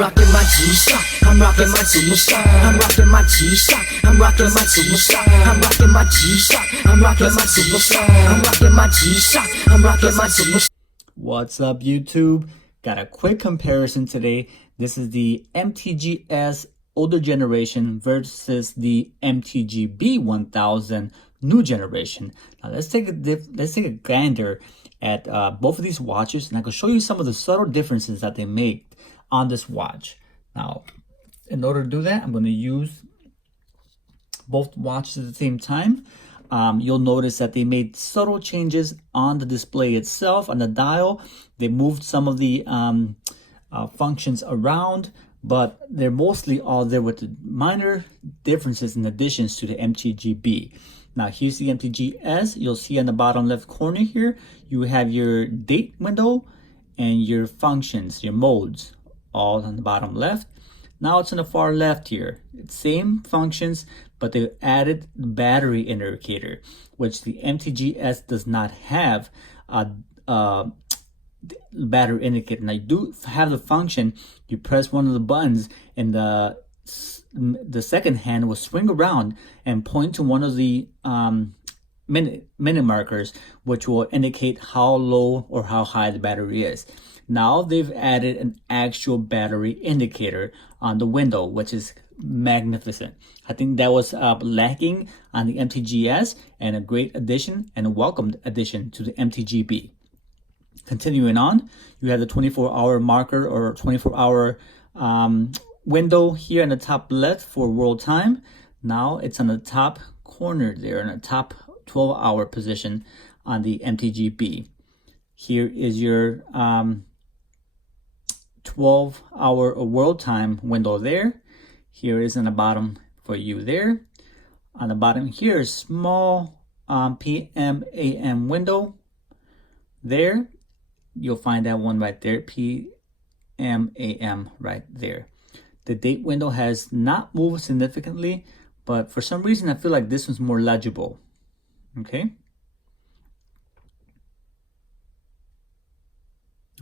rocking my G-Shock. I'm rocking my G-Shock. I'm rocking my G-Shock. I'm rocking my G-Shock. I'm rocking my G-Shock. I'm rocking my G-Shock. I'm rocking my G-Shock. I'm rocking my G-Shock. What's up, YouTube? Got a quick comparison today. This is the MTGS older generation versus the MTGB1000 new generation. Now let's take a gander at both of these watches, and I can show you some of the subtle differences that they make on this watch. Now, in order to do that, I'm going to use both watches at the same time. You'll notice that they made subtle changes on the display itself, on the dial. They moved some of the functions around, but they're mostly all there with the minor differences and additions to the MTGB. Now here's the MTGS. You'll see on the bottom left corner here, you have your date window and your functions, your modes, all on the bottom left. Now it's on the far left here. It's same functions, but they've added the battery indicator, which the MTGS does not have a battery indicator. Now you do have the function, you press one of the buttons and the second hand will swing around and point to one of the minute markers, which will indicate how low or how high the battery is. Now they've added an actual battery indicator on the window, which is magnificent. I think that was lacking on the MTGS, and a great addition and a welcomed addition to the MTGB. Continuing on, you have the 24-hour marker or 24-hour window here in the top left for world time. Now it's on the top corner there in the top 12-hour position on the MTGB. Here is your 12-hour world time window there. Here is in the bottom for you there. On the bottom here is small PM AM window there. You'll find that one right there, PM AM right there. The date window has not moved significantly, but for some reason I feel like this one's more legible. Okay.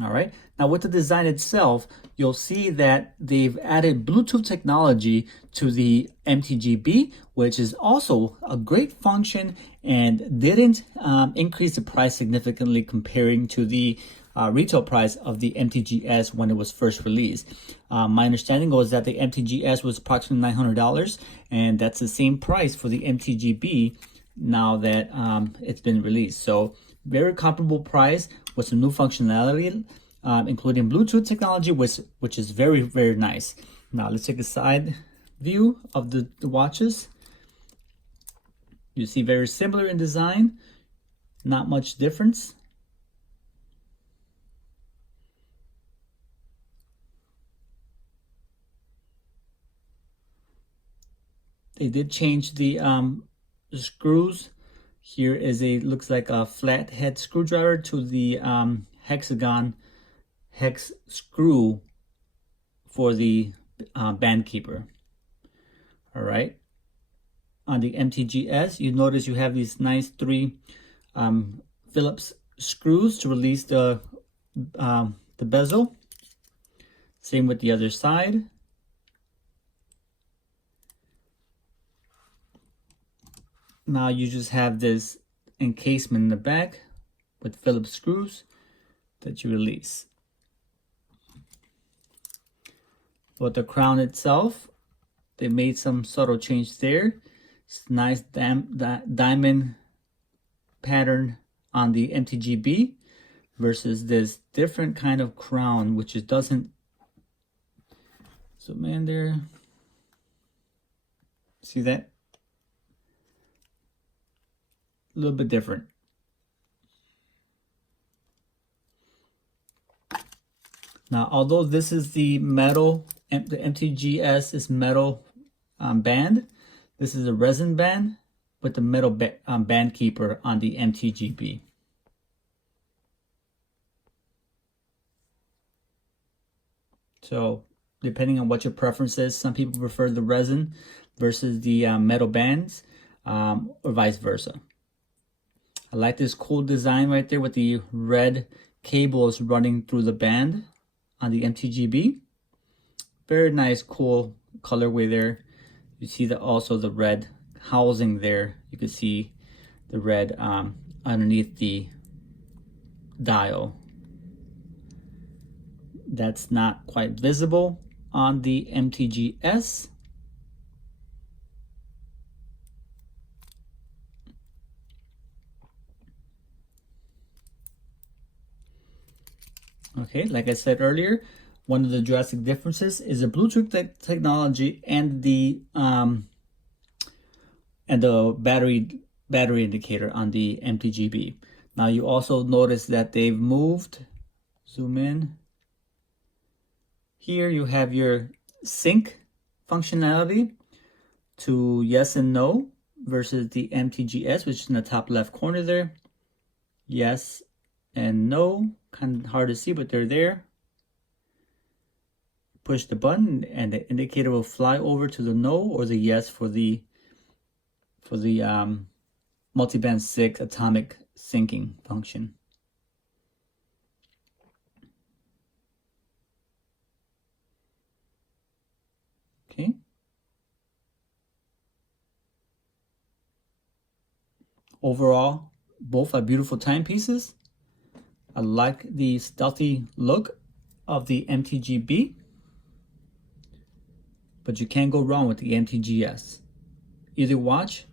All right, now with the design itself, you'll see that they've added Bluetooth technology to the MTGB, which is also a great function and didn't increase the price significantly comparing to the retail price of the MTGS when it was first released. My understanding was that the MTGS was approximately $900, and that's the same price for the MTGB now that it's been released. So very comparable price with some new functionality, including Bluetooth technology, which is very, very nice. Now let's take a side view of the watches. You see very similar in design, not much difference. They did change the screws. Here is looks like a flat head screwdriver to the hexagon hex screw for the band keeper. All right. On the MTGS, you notice you have these nice 3 Phillips screws to release the bezel. Same with the other side. Now you just have this encasement in the back with Phillips screws that you release. But the crown itself, they made some subtle change there. It's nice diamond pattern on the MTGB versus this different kind of crown, which it doesn't. So man, there. See that? A little bit different. Now, although this is the metal, the MTGS is metal band, this is a resin band with the metal band keeper on the MTGB. So, depending on what your preference is, some people prefer the resin versus the metal bands, or vice versa. I like this cool design right there with the red cables running through the band on the MTGB. Very nice, cool colorway there. You see that also the red housing there. You can see the red underneath the dial. That's not quite visible on the MTGS. Okay, like I said earlier, one of the drastic differences is the Bluetooth technology and the battery indicator on the MTGB. Now you also notice that they've moved. Zoom in. Here you have your sync functionality to yes and no versus the MTGS, which is in the top left corner there. Yes and no, kind of hard to see, but they're there. Push the button and the indicator will fly over to the no or the yes for the multiband 6 atomic syncing function. Okay. Overall, both are beautiful timepieces. I like the stealthy look of the MTGB, but you can't go wrong with the MTGS. Either watch,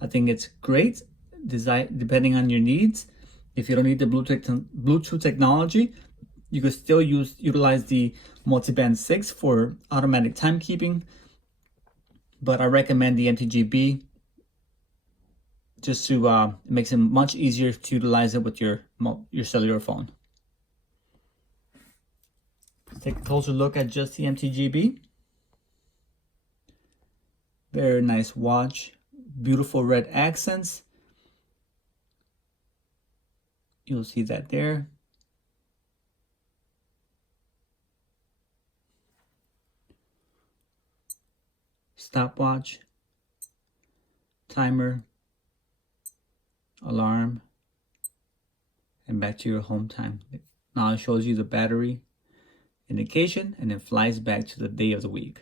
I think it's great, depending on your needs. If you don't need the Bluetooth technology, you could still utilize the multiband 6 for automatic timekeeping, but I recommend the MTGB just to it makes it much easier to utilize it with your cellular phone. Take a closer look at just the MTGB. Very nice watch, beautiful red accents. You'll see that there. Stopwatch, timer, alarm, and back to your home time. Now it shows you the battery indication and it flies back to the day of the week.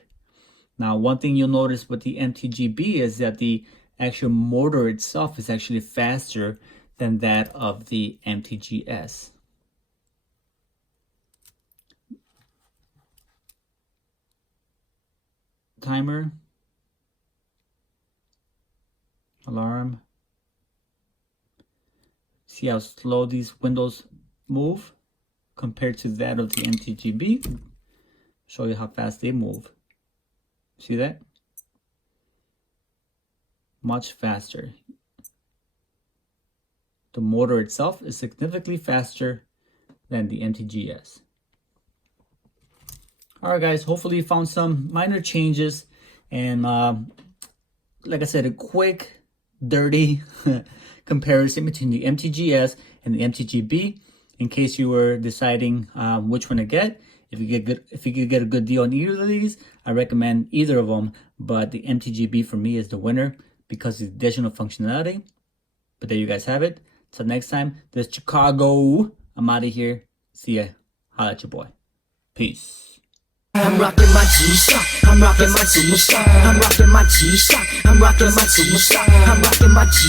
Now, one thing you'll notice with the MTGB is that the actual motor itself is actually faster than that of the MTGS. Timer, alarm. See how slow these windows move compared to that of the MTGB. Show you how fast they move. See that? Much faster. The motor itself is significantly faster than the MTGS. Alright guys, hopefully you found some minor changes and like I said, a quick, dirty comparison between the MTGS and the MTGB in case you were deciding which one to get. If you could get a good deal on either of these, I recommend either of them. But the MTGB for me is the winner because of the additional functionality. But there you guys have it. Till next time, this is Chicago. I'm out of here. See ya. Holla at your boy. Peace. I'm rocking my G-Shock, I'm rocking my G-Shock, I'm rocking my G-Shock, I'm rocking my G-Shock, I'm rocking my G-Shock.